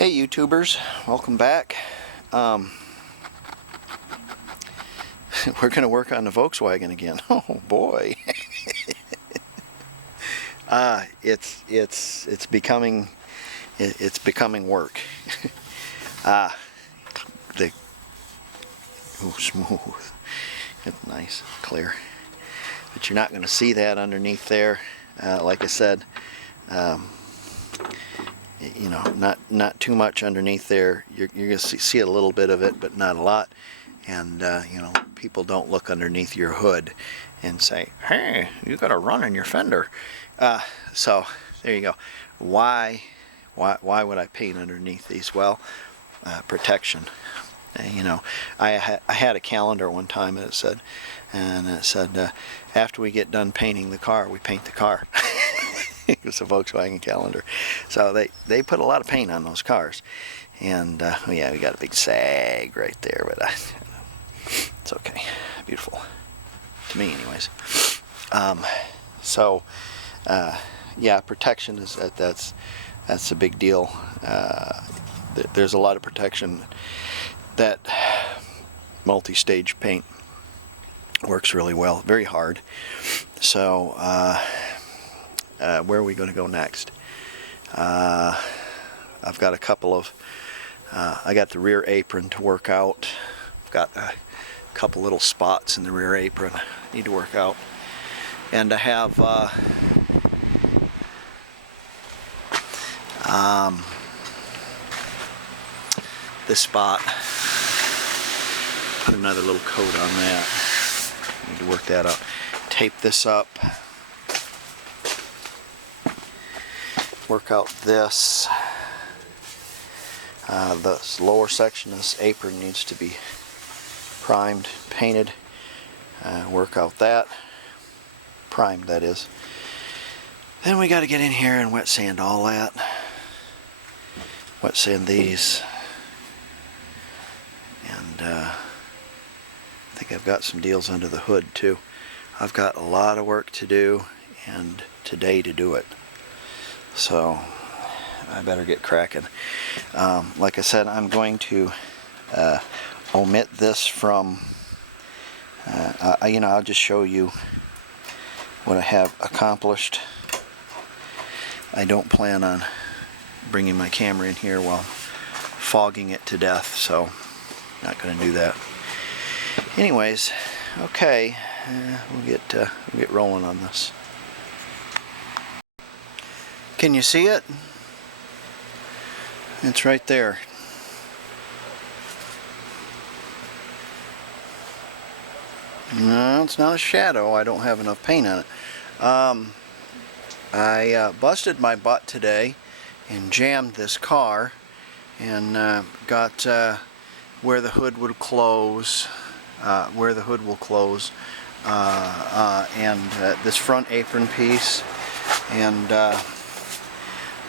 Hey YouTubers, welcome back. We're going to work on the Volkswagen again. Oh boy. It's becoming work. The smooth. It's nice, clear. But you're not going to see that underneath there. Like I said, you know, not too much underneath there. You're going to see a little bit of it, but not a lot. And you know, people don't look underneath your hood and say, "Hey, you got a run in your fender." So there you go. Why would I paint underneath these? Well, protection. You know, I had a calendar one time, and it said, after we get done painting the car, we paint the car. It was a Volkswagen calendar. So they put a lot of paint on those cars. And yeah, we got a big sag right there, but it's okay. Beautiful. To me anyways. Yeah, protection is that's a big deal. There's a lot of protection that multi-stage paint works really well. Very hard. So where are we going to go next? I've got a couple of I got the rear apron to work out. I've got a couple little spots in the rear apron I need to work out, and I have this spot. Put another little coat on that. Need to work that up. Tape this up. Work out this. The lower section of this apron needs to be primed, painted. Work out that. Primed, that is. Then we got to get in here and wet sand all that. Wet sand these. And I think I've got some deals under the hood too. I've got a lot of work to do, and today to do it. So I better get cracking. Like I said, I'm going to omit this from you know, I'll just show you what I have accomplished. I don't plan on bringing my camera in here while fogging it to death, so not going to do that. Anyways, okay, we'll get rolling on this. Can you see it? It's right there. No, it's not a shadow. I don't have enough paint on it. I busted my butt today and jammed this car and got where the hood would close, where the hood will close, and this front apron piece, and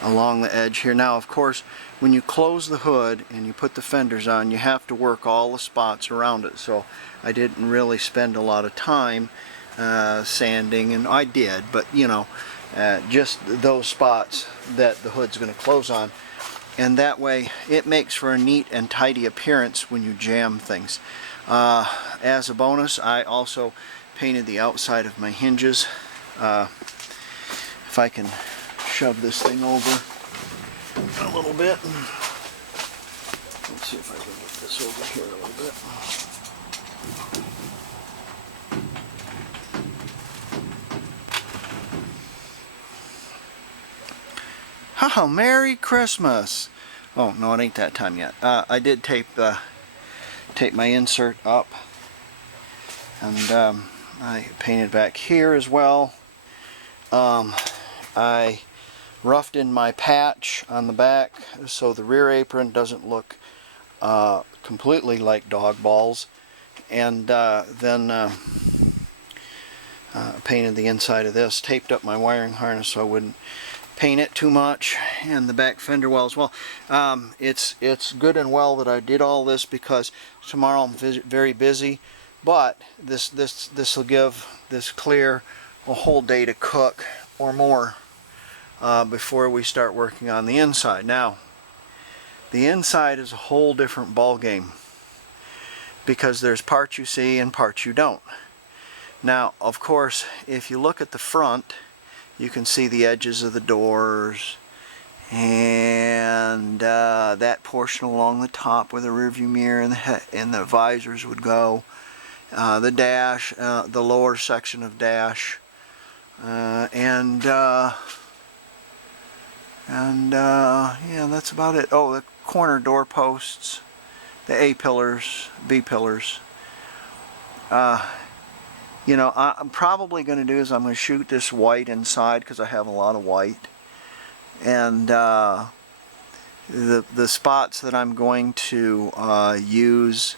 along the edge here. Now, of course, when you close the hood and you put the fenders on, you have to work all the spots around it. So I didn't really spend a lot of time sanding, and I did, but you know, just those spots that the hood's going to close on. And that way it makes for a neat and tidy appearance when you jam things. As a bonus, I also painted the outside of my hinges. If I can shove this thing over a little bit. Let's see if I can get this over here a little bit. Oh, Merry Christmas! Oh no, it ain't that time yet. I did tape my insert up, and I painted back here as well. I roughed in my patch on the back so the rear apron doesn't look completely like dog balls, and then painted the inside of this, taped up my wiring harness so I wouldn't paint it too much, and the back fender well as well. It's good and well that I did all this because tomorrow I'm very busy, but this will give this clear a whole day to cook or more before we start working on the inside. Now, The inside is a whole different ball game, because there's parts you see and parts you don't. Now, of course, if you look at the front, you can see the edges of the doors and that portion along the top where the rearview mirror and the visors would go. The dash, the lower section of dash, yeah, that's about it. Oh, the corner door posts, the A pillars, B pillars. You know, I'm probably going to do is I'm going to shoot this white inside because I have a lot of white, and the spots that I'm going to use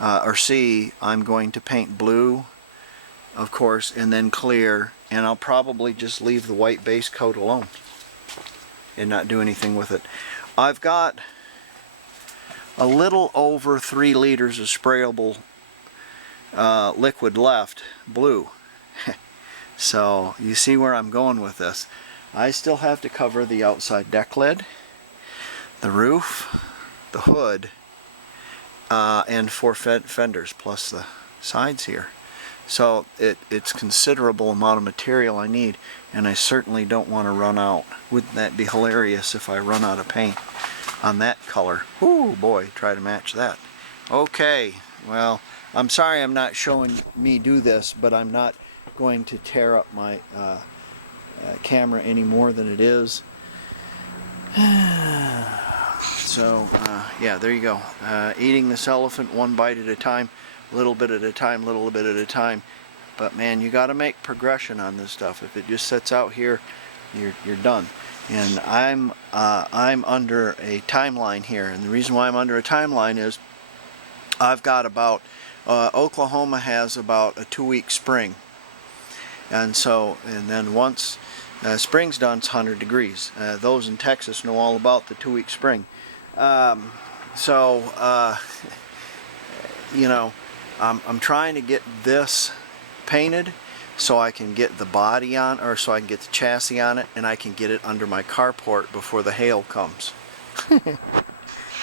or see, I'm going to paint blue, of course, and then clear, and I'll probably just leave the white base coat alone and not do anything with it. I've got a little over 3 liters of sprayable liquid left, blue. So you see where I'm going with this. I still have to cover the outside deck lid, the roof, the hood, and 4 fenders plus the sides here. So it's considerable amount of material I need, and I certainly don't want to run out. Wouldn't that be hilarious if I run out of paint on that color? Ooh boy, try to match that. Okay, well, I'm sorry I'm not showing me do this, but I'm not going to tear up my camera any more than it is. So yeah, there you go. Eating this elephant one bite at a time, little bit at a time, little bit at a time. But man, you got to make progression on this stuff. If it just sits out here, you're done. And I'm under a timeline here, and the reason why I'm under a timeline is I've got about Oklahoma has about a 2-week spring, and then once spring's done, it's 100 degrees. Those in Texas know all about the 2-week spring. You know, I'm trying to get this painted so I can get the body on, or so I can get the chassis on it, and I can get it under my carport before the hail comes.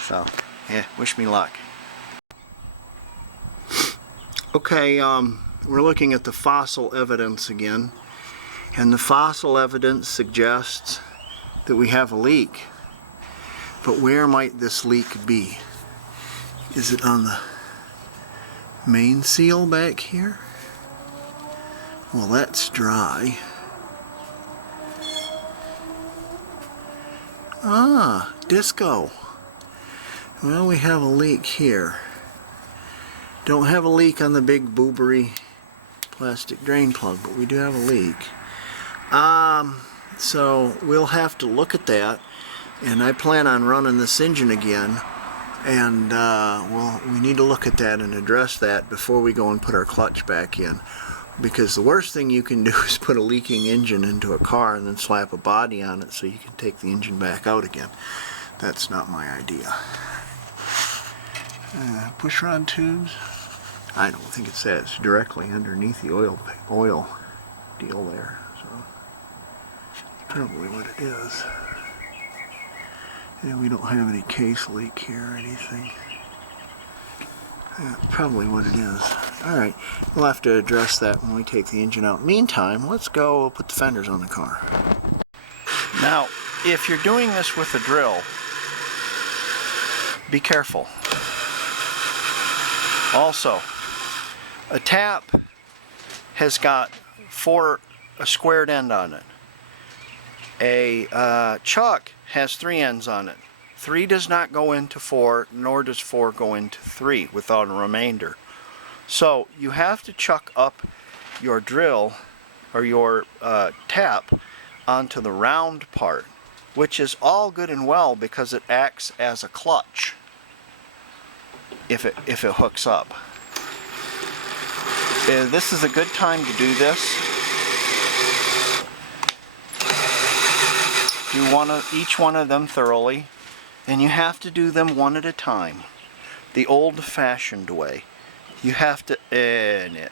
So, yeah, wish me luck. Okay, we're looking at the fossil evidence again, and the fossil evidence suggests that we have a leak. But where might this leak be? Is it on the main seal back here? Well, that's dry. Ah, disco. Well, we have a leak here. Don't have a leak on the big boobery plastic drain plug, but we do have a leak. So we'll have to look at that, and I plan on running this engine again, and well, we need to look at that and address that before we go and put our clutch back in, because the worst thing you can do is put a leaking engine into a car and then slap a body on it so you can take the engine back out again. That's not my idea. Push rod tubes. I don't think it's that. It's directly underneath the oil deal there. So probably what it is. Yeah, we don't have any case leak here or anything. That's probably what it is. Alright, we'll have to address that when we take the engine out. Meantime, let's go put the fenders on the car. Now, if you're doing this with a drill, be careful. Also, a tap has got a squared end on it. A chuck has 3 ends on it. 3 does not go into 4, nor does 4 go into 3 without a remainder. So you have to chuck up your drill or your tap onto the round part, which is all good and well because it acts as a clutch if it hooks up. This is a good time to do this. Do each one of them thoroughly, and you have to do them one at a time, the old-fashioned way. You have to earn it.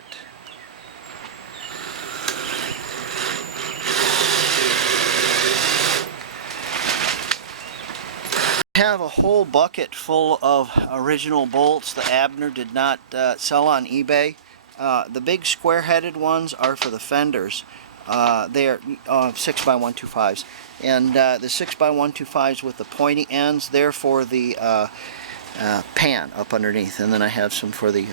I have a whole bucket full of original bolts that Abner did not sell on eBay. The big square-headed ones are for the fenders. They are 6x125s, and the 6x125s with the pointy ends, they're for the pan up underneath, and then I have some for the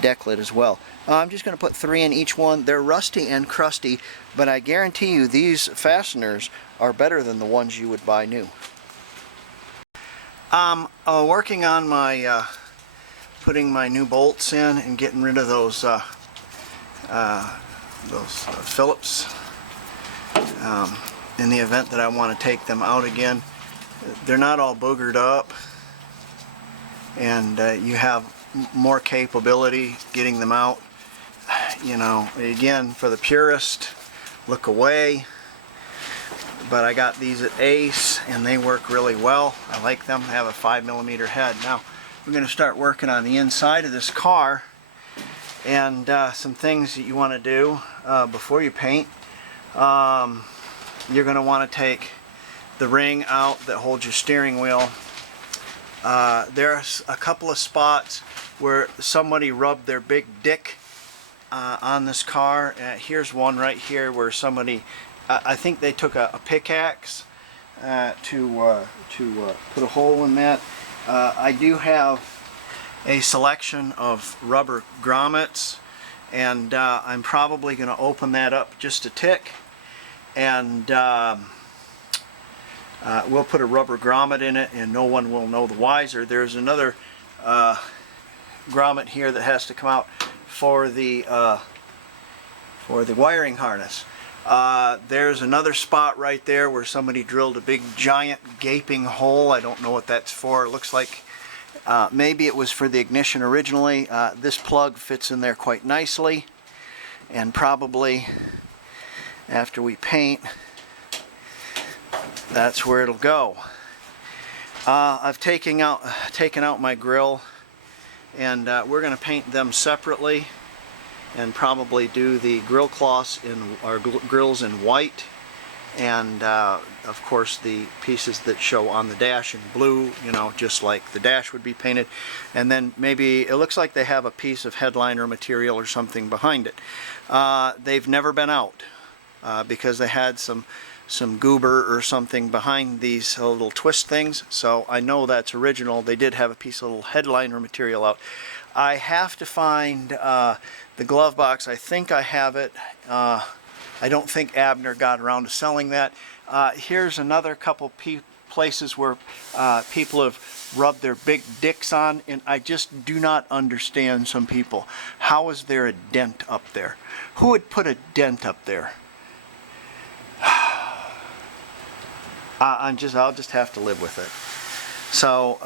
deck lid as well. I'm just going to put 3 in each one. They're rusty and crusty, but I guarantee you these fasteners are better than the ones you would buy new. Working on my putting my new bolts in and getting rid of those Phillips in the event that I want to take them out again. They're not all boogered up, and you have more capability getting them out. You know, again, for the purist, look away. But I got these at Ace and they work really well. I like them. I have a 5mm head. Now we're going to start working on the inside of this car, and some things that you want to do before you paint. You're going to want to take the ring out that holds your steering wheel. There's a couple of spots where somebody rubbed their big dick on this car. Here's one right here where somebody, I think they took a pickaxe to put a hole in that. I do have a selection of rubber grommets, and I'm probably going to open that up just a tick, and we'll put a rubber grommet in it, and no one will know the wiser. There's another grommet here that has to come out for the wiring harness. There's another spot right there where somebody drilled a big giant gaping hole. I don't know what that's for. It looks like maybe it was for the ignition originally. This plug fits in there quite nicely, and probably after we paint, that's where it'll go. I've taken out my grill, and we're going to paint them separately, and probably do the grill cloths or grills in white, and of course the pieces that show on the dash in blue, you know, just like the dash would be painted. And then maybe it looks like they have a piece of headliner material or something behind it. They've never been out because they had some goober or something behind these little twist things, so I know that's original. They did have a piece of little headliner material out. I have to find the glove box. I think I have it. I don't think Abner got around to selling that. Here's another couple places where people have rubbed their big dicks on, and I just do not understand some people. How is there a dent up there? Who would put a dent up there? I'll just have to live with it. So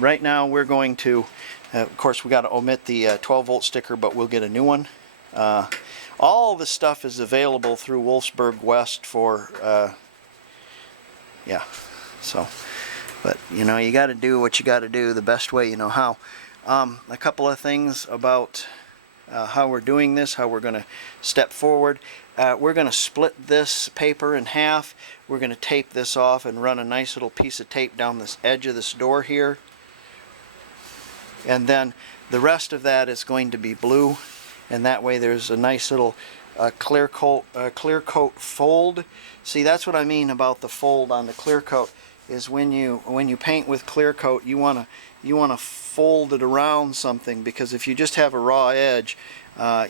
right now we're going to, of course we got to omit the 12-volt sticker, but we'll get a new one. All this stuff is available through Wolfsburg West for, yeah, so, but you know, you got to do what you got to do the best way you know how. A couple of things about how we're doing this, how we're going to step forward. We're going to split this paper in half. We're going to tape this off and run a nice little piece of tape down this edge of this door here. And then the rest of that is going to be blue, and that way there's a nice little clear coat fold. See, that's what I mean about the fold on the clear coat, is when you paint with clear coat, you want to fold it around something, because if you just have a raw edge,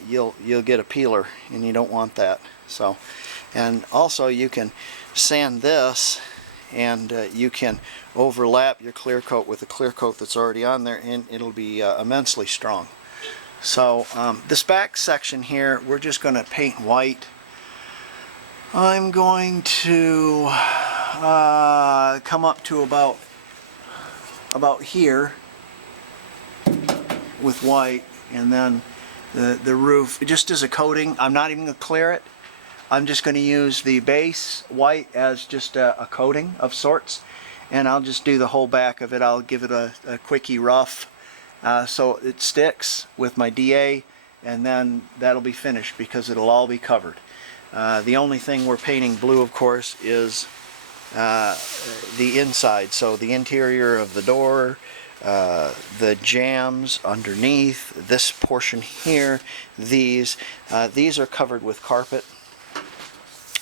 you'll get a peeler, and you don't want that. So, and also you can sand this, and you can overlap your clear coat with the clear coat that's already on there, and it'll be immensely strong. So this back section here, we're just going to paint white. I'm going to come up to about here with white, and then the roof just as a coating. I'm not even going to clear it. I'm just going to use the base white as just a coating of sorts, and I'll just do the whole back of it. I'll give it a quickie rough so it sticks with my DA, and then that'll be finished because it'll all be covered. The only thing we're painting blue, of course, is the inside, so the interior of the door, the jambs underneath, this portion here, these are covered with carpet,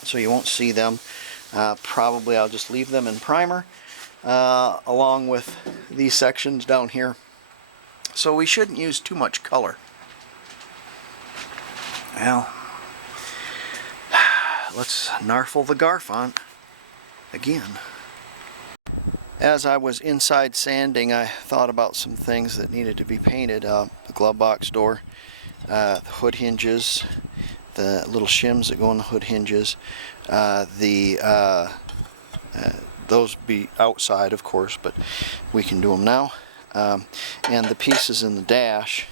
so you won't see them. Probably I'll just leave them in primer, along with these sections down here. So we shouldn't use too much color. Well, let's narfle the Garfont again. As I was inside sanding, I thought about some things that needed to be painted. The glove box door, the hood hinges, the little shims that go on the hood hinges, those be outside, of course, but we can do them now. And the pieces in the dash,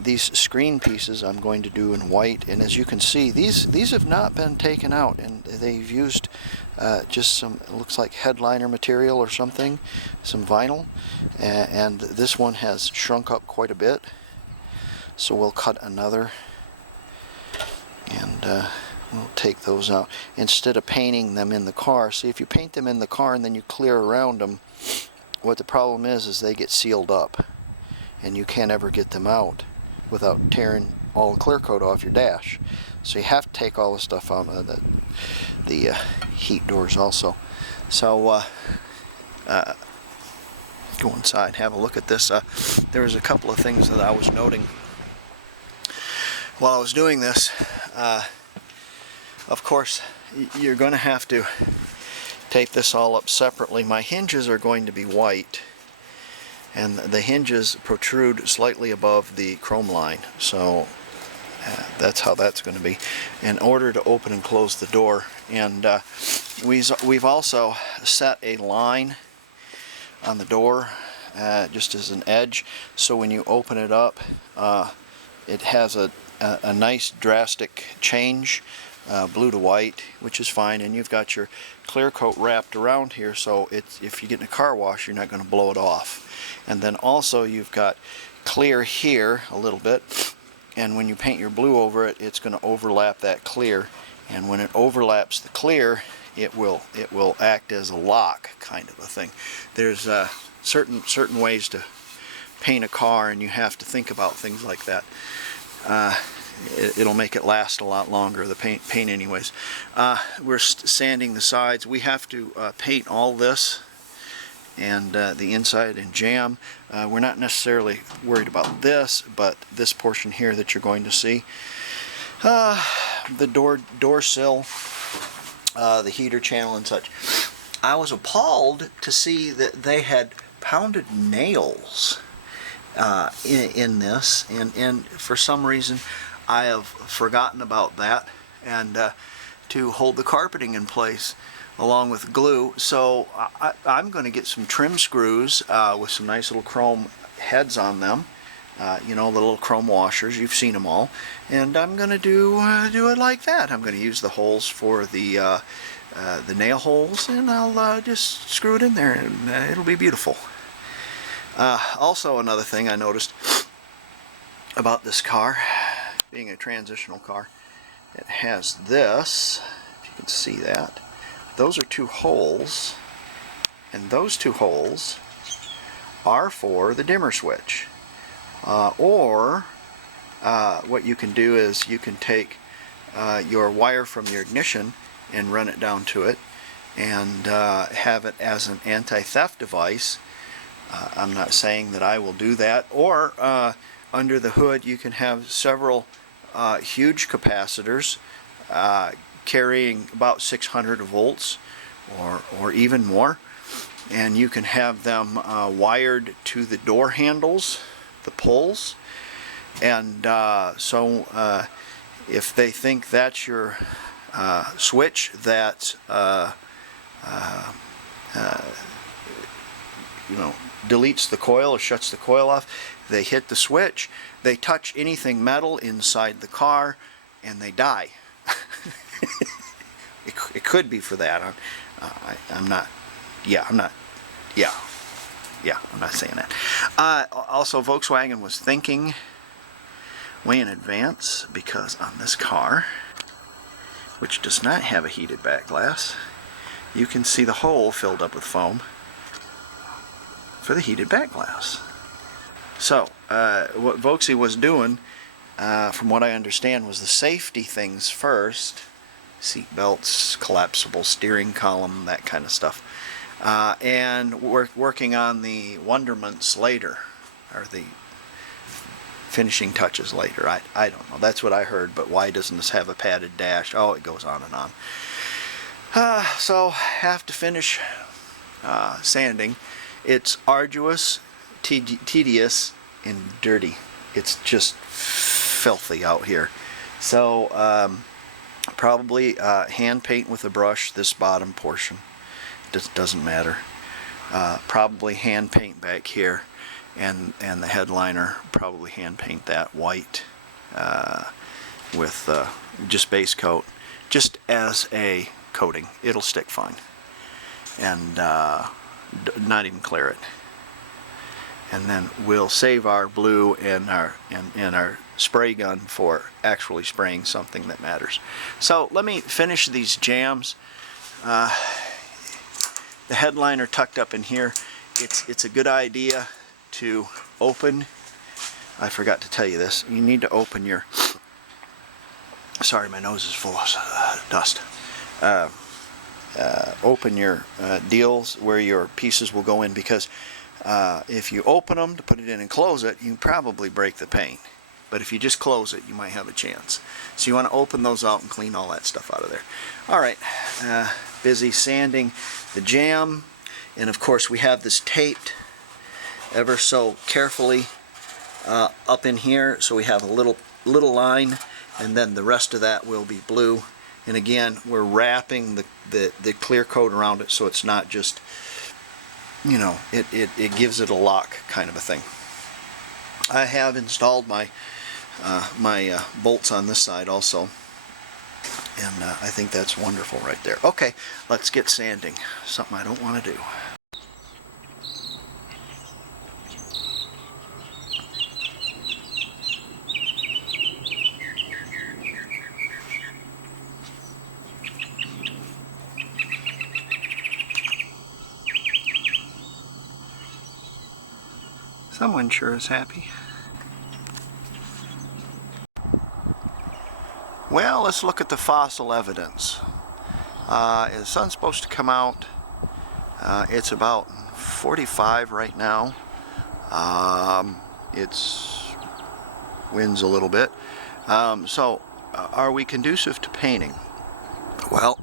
these screen pieces I'm going to do in white, and as you can see, these have not been taken out, and they've used just some, it looks like headliner material or something, some vinyl, and this one has shrunk up quite a bit, so we'll cut another, and we'll take those out instead of painting them in the car. See, if you paint them in the car and then you clear around them, what the problem is they get sealed up, and you can't ever get them out without tearing all the clear coat off your dash. So you have to take all the stuff out of the heat doors also. So go inside, have a look at this. There was a couple of things that I was noting while I was doing this. Of course, you're going to have to tape this all up separately. My hinges are going to be white, and the hinges protrude slightly above the chrome line, so that's how that's going to be in order to open and close the door. And we've also set a line on the door just as an edge, so when you open it up, it has a nice drastic change, blue to white, which is fine, and you've got your clear coat wrapped around here, so if you get in a car wash, you're not going to blow it off. And then also you've got clear here a little bit, and when you paint your blue over it, it's going to overlap that clear, and when it overlaps the clear, it will act as a lock kind of a thing. There's certain ways to paint a car, and you have to think about things like that. It'll make it last a lot longer, the paint anyways. We're sanding the sides. We have to paint all this and the inside and jamb. We're not necessarily worried about this, but this portion here that you're going to see. The door sill, the heater channel and such. I was appalled to see that they had pounded nails in this, and for some reason I have forgotten about that, and to hold the carpeting in place along with glue. So I'm going to get some trim screws with some nice little chrome heads on them, you know, the little chrome washers, you've seen them all, and I'm going to do it like that. I'm going to use the holes for the nail holes, and I'll just screw it in there, and it'll be beautiful. Also, another thing I noticed about this car, being a transitional car, it has this, if you can see that, those are two holes, and those two holes are for the dimmer switch. Or what you can do is you can take your wire from your ignition and run it down to it, and have it as an anti-theft device. I'm not saying that I will do that. Or under the hood you can have several huge capacitors carrying about 600 volts or even more, and you can have them wired to the door handles, the pulls, and so if they think that's your switch that you know, deletes the coil or shuts the coil off, they hit the switch, they touch anything metal inside the car, and they die. It could be for that. I'm not saying that. Also, Volkswagen was thinking way in advance, because on this car, which does not have a heated back glass, you can see the hole filled up with foam for the heated back glass. So what Volksy was doing, from what I understand, was the safety things first. Seat belts, collapsible steering column, that kind of stuff. And working on the wonderments later, or the finishing touches later. I don't know. That's what I heard, but why doesn't this have a padded dash? Oh, it goes on and on. So, have to finish sanding. It's arduous, tedious, and dirty. It's just filthy out here. So, probably hand paint with a brush this bottom portion. It doesn't matter. Probably hand paint back here, and the headliner, probably hand paint that white with just base coat, just as a coating. It'll stick fine, and not even clear it. And then we'll save our blue and our spray gun for actually spraying something that matters. So let me finish these jams. The headliner tucked up in here. It's a good idea to open. I forgot to tell you this. You need to open your. Sorry, my nose is full of dust. Open your deals where your pieces will go in, because if you open them to put it in and close it, you probably break the paint. But if you just close it, you might have a chance. So you want to open those out and clean all that stuff out of there. Alright, busy sanding the jam. And of course we have this taped ever so carefully up in here. So we have a little line, and then the rest of that will be blue. And again, we're wrapping the clear coat around it so it's not just, you know, it gives it a lock kind of a thing. I have installed my bolts on this side also, and I think that's wonderful right there. Okay, let's get sanding, something I don't want to do. Someone sure is happy. Well, let's look at the fossil evidence. The sun's supposed to come out. It's about 45 right now. It's winds a little bit. So, are we conducive to painting? Well,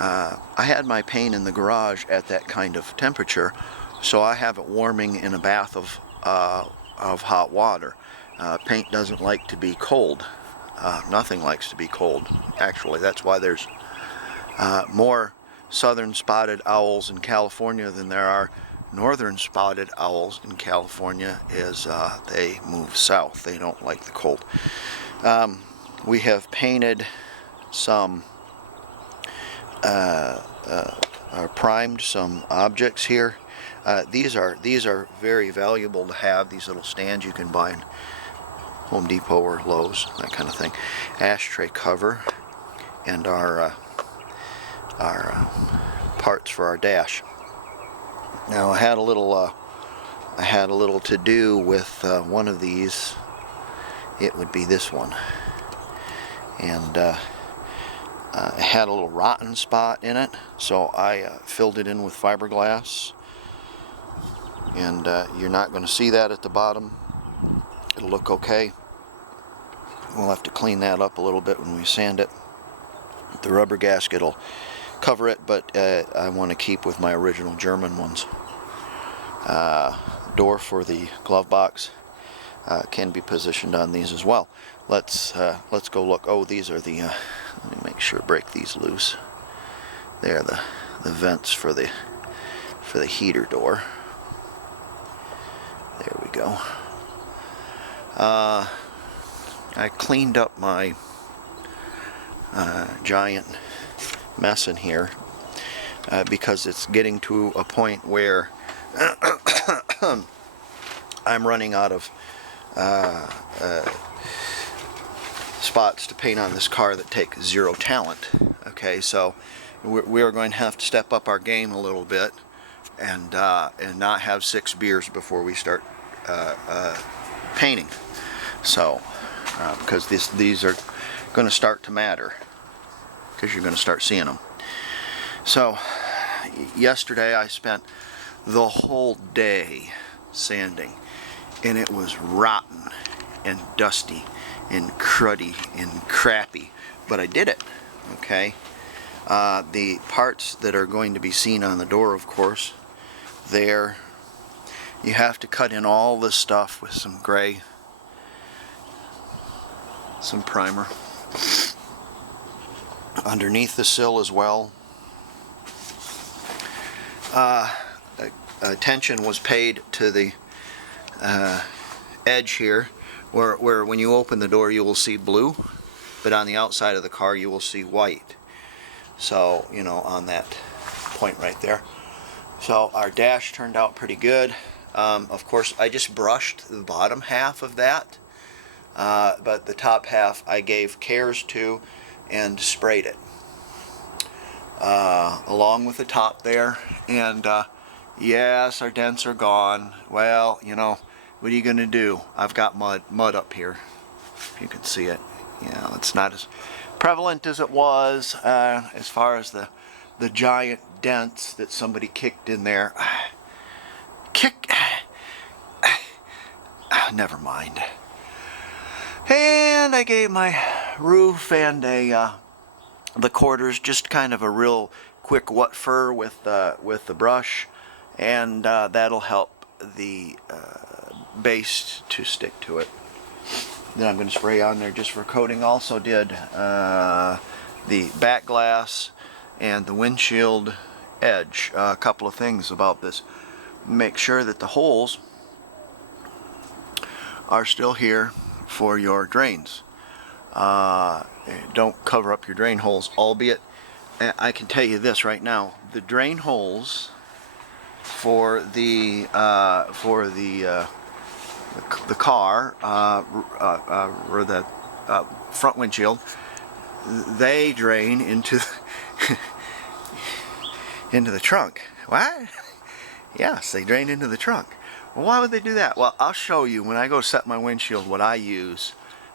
I had my paint in the garage at that kind of temperature, so I have it warming in a bath of hot water. Paint doesn't like to be cold. Nothing likes to be cold. Actually, that's why there's more southern spotted owls in California than there are northern spotted owls in California, as they move south. They don't like the cold. We have painted some, primed some objects here. These are very valuable to have. These little stands you can buy in Home Depot or Lowe's, that kind of thing. Ashtray cover, and our parts for our dash. Now I had a little to do with one of these. It would be this one, and it had a little rotten spot in it, so I filled it in with fiberglass. And you're not going to see that at the bottom. It'll look okay. We'll have to clean that up a little bit when we sand it. The rubber gasket will cover it, but I want to keep with my original German ones. Door for the glove box can be positioned on these as well. Let's go look. Oh, these are the. Let me make sure, break these loose. They're the vents for the heater door. There we go. I cleaned up my giant mess in here because it's getting to a point where I'm running out of spots to paint on this car that take zero talent. Okay, so we are going to have to step up our game a little bit and not have 6 beers before we start painting. So because these are going to start to matter, because you're going to start seeing them. So yesterday I spent the whole day sanding, and it was rotten and dusty and cruddy and crappy, but I did it. Okay. The parts that are going to be seen on the door, of course, there, you have to cut in all this stuff with some gray, some primer. Underneath the sill as well. Attention was paid to the edge here, where when you open the door you will see blue, but on the outside of the car you will see white. So, you know, on that point right there. So our dash turned out pretty good. Of course, I just brushed the bottom half of that, but the top half I gave cares to and sprayed it along with the top there. And yes, our dents are gone. Well, you know, what are you going to do? I've got mud up here, if you can see it. You know, it's not as prevalent as it was as far as the giant dents that somebody kicked in there. Never mind. And I gave my roof and the quarters just kind of a real quick wet fur with the brush, and that'll help the base to stick to it. Then I'm going to spray on there just for coating. Also did the back glass and the windshield edge. A couple of things about this: make sure that the holes are still here for your drains. Don't cover up your drain holes, albeit I can tell you this right now: the drain holes for the car or the front windshield, they drain into into the trunk. What? Yes, they drain into the trunk. Well, why would they do that? Well, I'll show you when I go set my windshield what I use.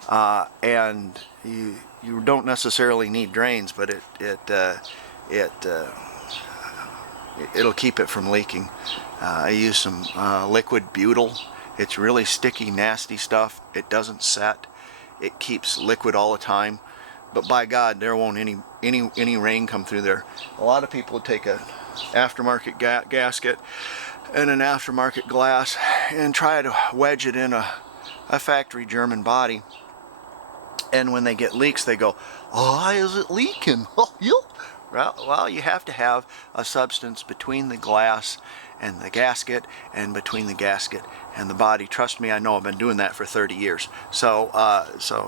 And you don't necessarily need drains, but it'll keep it from leaking. I use some liquid Beetle. It's really sticky, nasty stuff. It doesn't set. It keeps liquid all the time. But by God, there won't any rain come through there. A lot of people would take a aftermarket gasket and an aftermarket glass and try to wedge it in a factory German body. And when they get leaks, they go, "Oh, why is it leaking?" Well, you have to have a substance between the glass and the gasket, and between the gasket and the body. Trust me, I know. I've been doing that for 30 years. So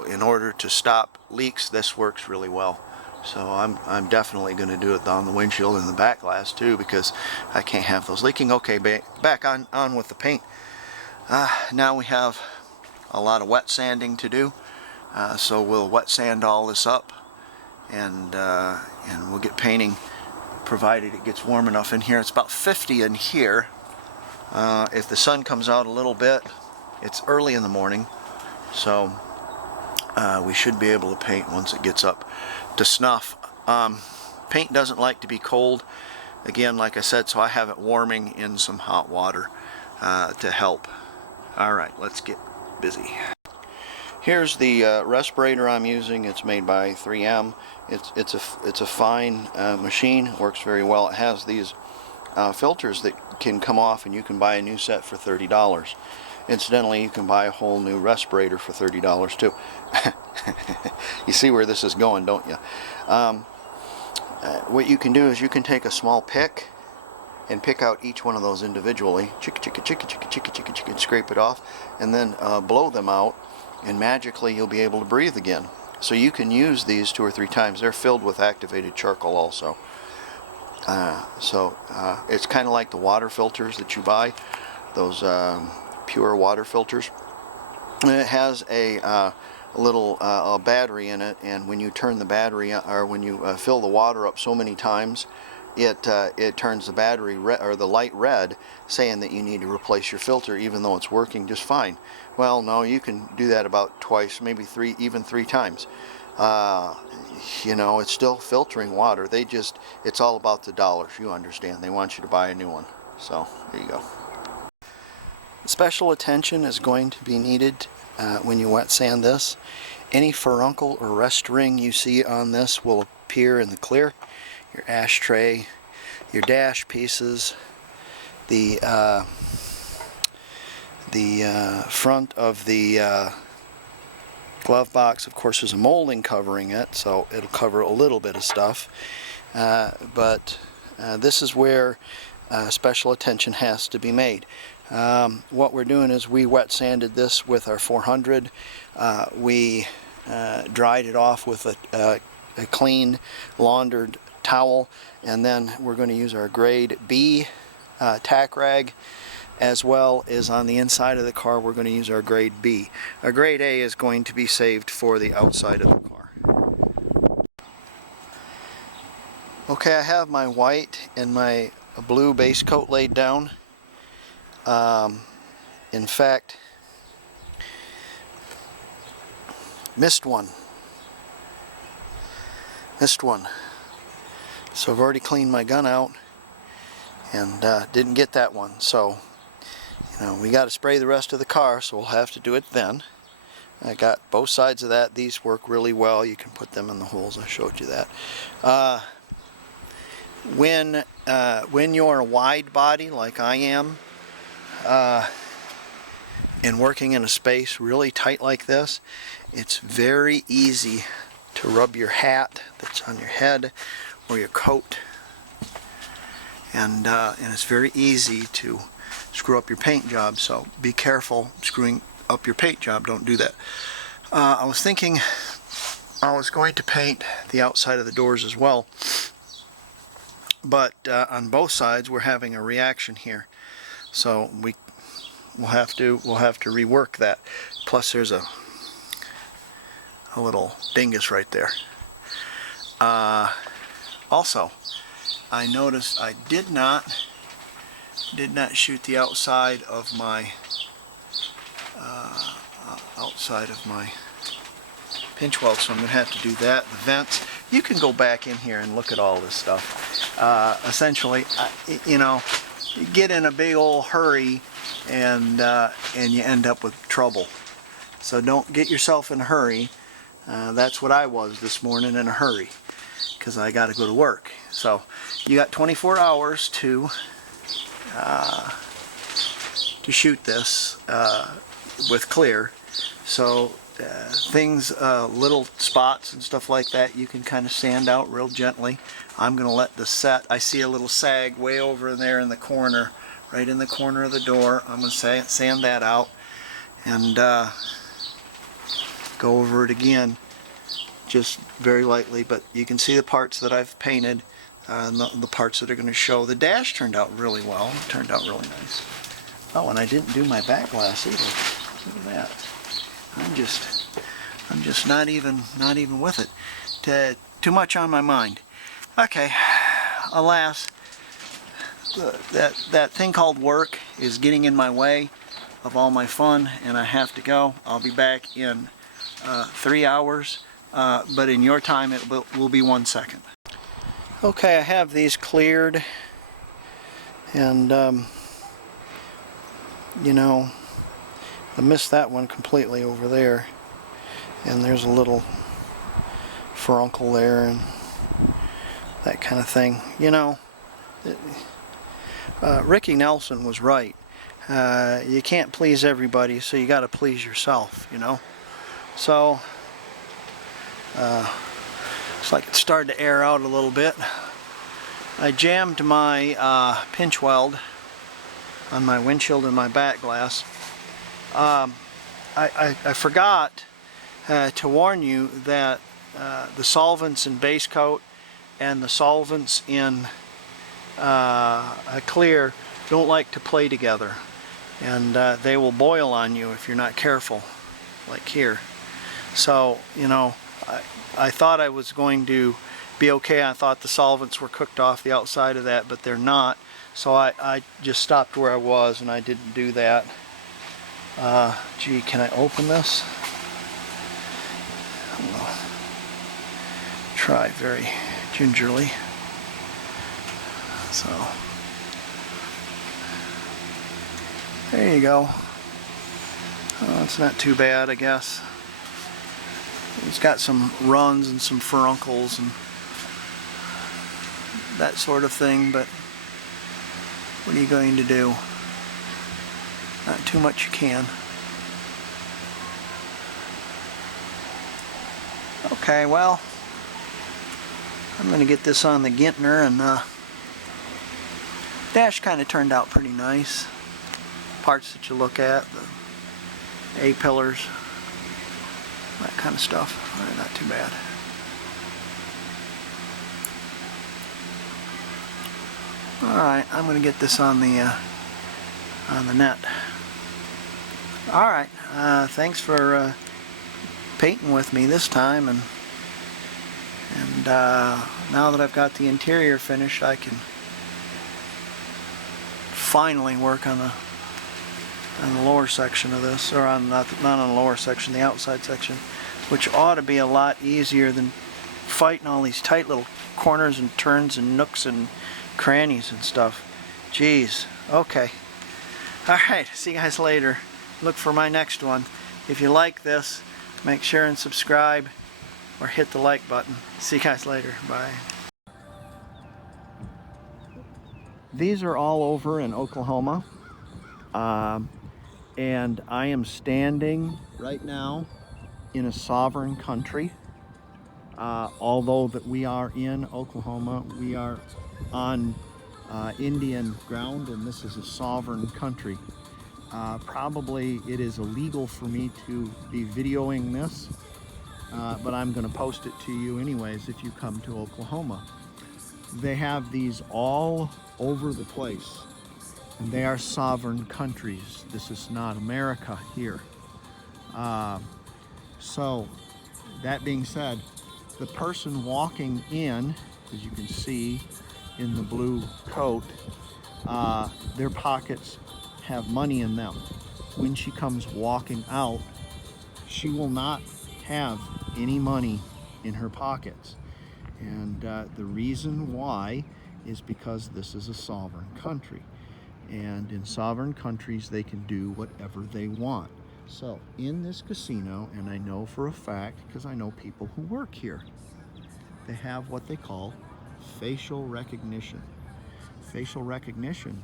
in order to stop leaks, this works really well. So I'm definitely going to do it on the windshield and the back glass too, because I can't have those leaking. Okay, back on with the paint. Now we have a lot of wet sanding to do. So we'll wet sand all this up, and we'll get painting, provided it gets warm enough in here. It's about 50 in here. If the sun comes out a little bit, it's early in the morning, so we should be able to paint once it gets up to snuff. Paint doesn't like to be cold, again, like I said, so I have it warming in some hot water to help. Alright, let's get busy. Here's the respirator I'm using. It's made by 3M. It's a fine machine. Works very well. It has these filters that can come off, and you can buy a new set for $30. Incidentally, you can buy a whole new respirator for $30 too. You see where this is going, don't you? What you can do is you can take a small pick and pick out each one of those individually, and scrape it off, and then blow them out, and magically you'll be able to breathe again. So you can use these 2 or 3 times. They're filled with activated charcoal also. It's kind of like the water filters that you buy, those pure water filters. And it has a a battery in it, and when you turn the battery or when you fill the water up so many times, it turns the battery or the light red, saying that you need to replace your filter, even though it's working just fine. Well, no, you can do that about twice, maybe three, even three times. You know, it's still filtering water. It's all about the dollars, you understand. They want you to buy a new one. So there you go. Special attention is going to be needed when you wet sand this. Any furuncle or rest ring you see on this will appear in the clear. Your ashtray, your dash pieces, the front of the glove box, of course, there's a molding covering it, so it'll cover a little bit of stuff. But this is where special attention has to be made. What we're doing is we wet sanded this with our 400. We dried it off with a clean laundered towel, and then we're going to use our grade B tack rag, as well as on the inside of the car we're going to use our grade B. Our grade A is going to be saved for the outside of the car. Okay, I have my white and my blue base coat laid down. In fact, missed one. So I've already cleaned my gun out and didn't get that one. So, you know, we got to spray the rest of the car, so we'll have to do it then. I got both sides of that. These work really well. You can put them in the holes. I showed you that. When you're a wide body like I am, and working in a space really tight like this, it's very easy to rub your hat that's on your head or your coat, and it's very easy to screw up your paint job. So be careful screwing up your paint job. Don't do that. I was thinking I was going to paint the outside of the doors as well, but on both sides we're having a reaction here, so we'll have to rework that. Plus there's a little dingus right there. Also, I noticed I did not shoot the outside of my pinch weld, so I'm going to have to do that. The vents, you can go back in here and look at all this stuff. Essentially, you know, you get in a big old hurry and you end up with trouble. So don't get yourself in a hurry. That's what I was this morning, in a hurry, because I got to go to work. So you got 24 hours to shoot this with clear. So things, little spots and stuff like that, you can kind of sand out real gently. I'm going to let this set. I see a little sag way over there in the corner, right in the corner of the door. I'm going to sand that out and go over it again, just very lightly. But you can see the parts that I've painted, and the parts that are going to show. The dash turned out really well. It turned out really nice. Oh, and I didn't do my back glass either. Look at that. I'm just not even with it. Too much on my mind. Okay, alas, that thing called work is getting in my way of all my fun, and I have to go. I'll be back in 3 hours, but in your time it will be 1 second. Okay, I have these cleared, and you know, I missed that one completely over there, and there's a little furuncle there and that kind of thing. You know, Ricky Nelson was right. You can't please everybody, so you got to please yourself, you know. So it's like it started to air out a little bit. I jammed my pinch weld on my windshield and my back glass. I forgot to warn you that the solvents in base coat and the solvents in clear don't like to play together, and they will boil on you if you're not careful, like here. So, you know, I thought I was going to be okay. I thought the solvents were cooked off the outside of that, but they're not. So I just stopped where I was and I didn't do that. Gee, can I open this? I'll try very gingerly. So, there you go. Oh, it's not too bad, I guess. It's got some runs and some furuncles and that sort of thing, but what are you going to do? Not too much you can. Okay, well, I'm going to get this on the Gintner, and dash kind of turned out pretty nice. Parts that you look at, the A-pillars, that kind of stuff. Not too bad. Alright, I'm going to get this on the net. Alright, thanks for painting with me this time, and now that I've got the interior finished, I can finally work on the lower section of this, or on not on the lower section, the outside section, which ought to be a lot easier than fighting all these tight little corners and turns and nooks and crannies and stuff. Jeez. Okay. Alright, see you guys later. Look for my next one. If you like this, make sure and subscribe or hit the like button. See you guys later. Bye. These are all over in Oklahoma. And I am standing right now in a sovereign country. Although that we are in Oklahoma, we are on Indian ground, and this is a sovereign country. Probably it is illegal for me to be videoing this, but I'm going to post it to you anyways if you come to Oklahoma. They have these all over the place, and they are sovereign countries. This is not America here. So that being said, the person walking in, as you can see in the blue coat, their pockets have money in them. When she comes walking out, she will not have any money in her pockets. And the reason why is because this is a sovereign country. And in sovereign countries, they can do whatever they want. So in this casino, and I know for a fact because I know people who work here, they have what they call facial recognition. Facial recognition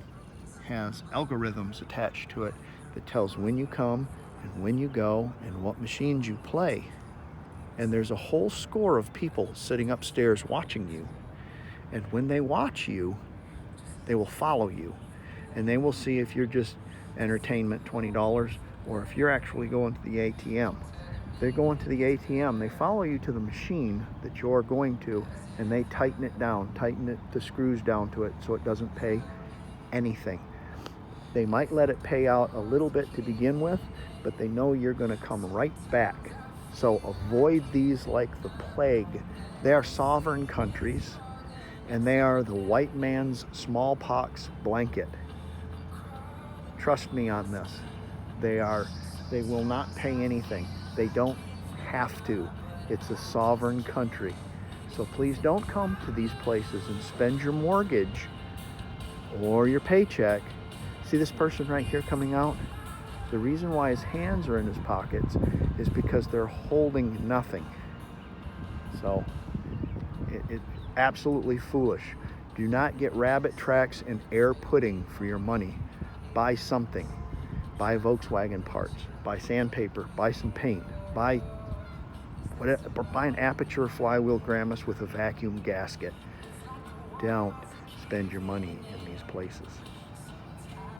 has algorithms attached to it that tells when you come and when you go and what machines you play. And there's a whole score of people sitting upstairs watching you. And when they watch you, they will follow you. And they will see if you're just entertainment $20 or if you're actually going to the ATM. If they're going to the ATM, they follow you to the machine that you're going to, and they tighten it down, the screws down to it so it doesn't pay anything. They might let it pay out a little bit to begin with, but they know you're going to come right back. So avoid these like the plague. They are sovereign countries, and they are the white man's smallpox blanket. Trust me on this. They will not pay anything. They don't have to. It's a sovereign country. So please don't come to these places and spend your mortgage or your paycheck. See this person right here coming out? The reason why his hands are in his pockets is because they're holding nothing. So it's absolutely foolish. Do not get rabbit tracks and air pudding for your money. Buy something. Buy Volkswagen parts. Buy sandpaper. Buy some paint. Buy an aperture flywheel Grammus with a vacuum gasket. Don't spend your money in these places.